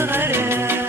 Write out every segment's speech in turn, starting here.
صغرا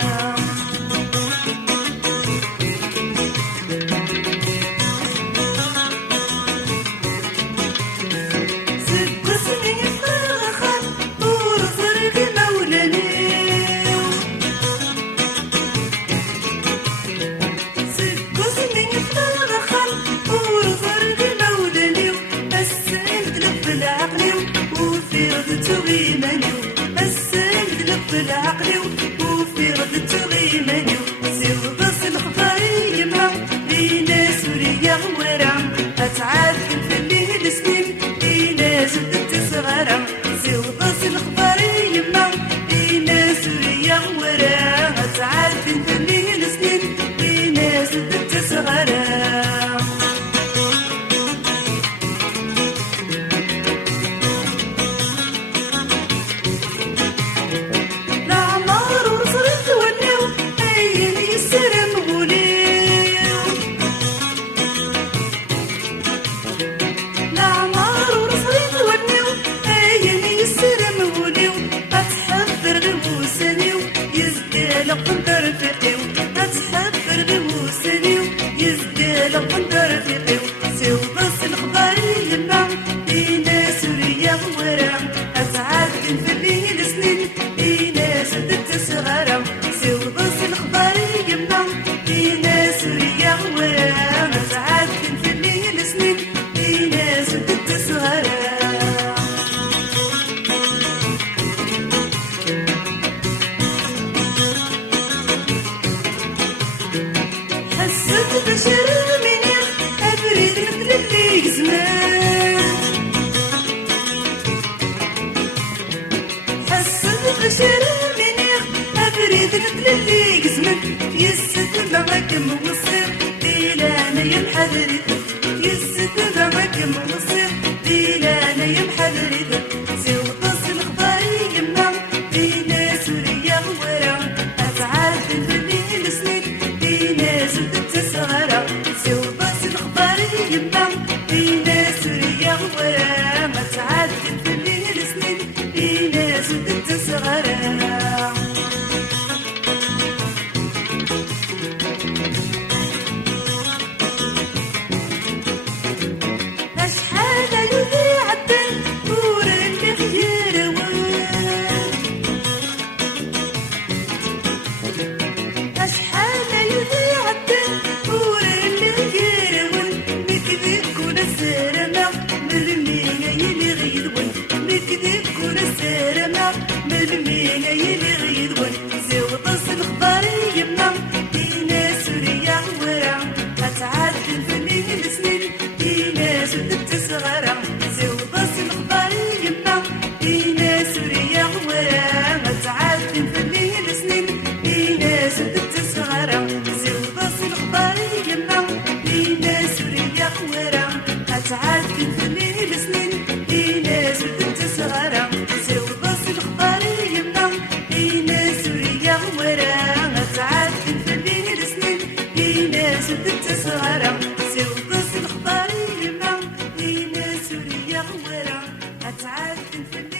بالعقل وفي ردت غيماني سير بس الخضاري يما لينا سوريا ورا أتعاد في الليل سنين لينا جدت صغارا سير بس الخضاري يما لينا سوريا ورا أتعاد في الليل سنين لينا جدت صغارا قندر فيقيو أتحفر بوسنيو يزدال قندر فيقيو سيو بس الخباري يما لينا سوريا ورا أسعاد في الليل سنين لينا شدت صغارا سيو بس الخباري يما لينا سوريا ورا أسعاد في الليل سنين لينا شدت صغارا بشر المنيخ أبرد مثل اللي زمان حسن بشر المنيخ أبرد مثل اللي زمان يسد معك موصير ليلانا ينحدري يسد معك موصير ليلانا ينحدري سيو بس الخضاري يما لينا سوريا ورا أسعاد في الليل سنين لينا زدت صغرا سيو بس الخضاري يما لينا سوريا ورا ما تعاد في الليل سنين لينا زدت صغرا بالمينا يلي غيدون زيو بس الخضاري يما لينا سوريا ورا أتعاد في الليل سنين لينا جدت صغرا زيو بس الخضاري يما لينا سوريا ورا أتعاد في الليل سنين لينا جدت صغرا زيو بس الخضاري يما لينا سوريا ورا أتعاد في الليل سنين لينا جدت صغرا زيو بس الخضاري لينا سوريا ورا أتعاد في الليل سنين لينا جدت صغرا سيو بس الخضاري يما لينا سوريا ورا أتعاد في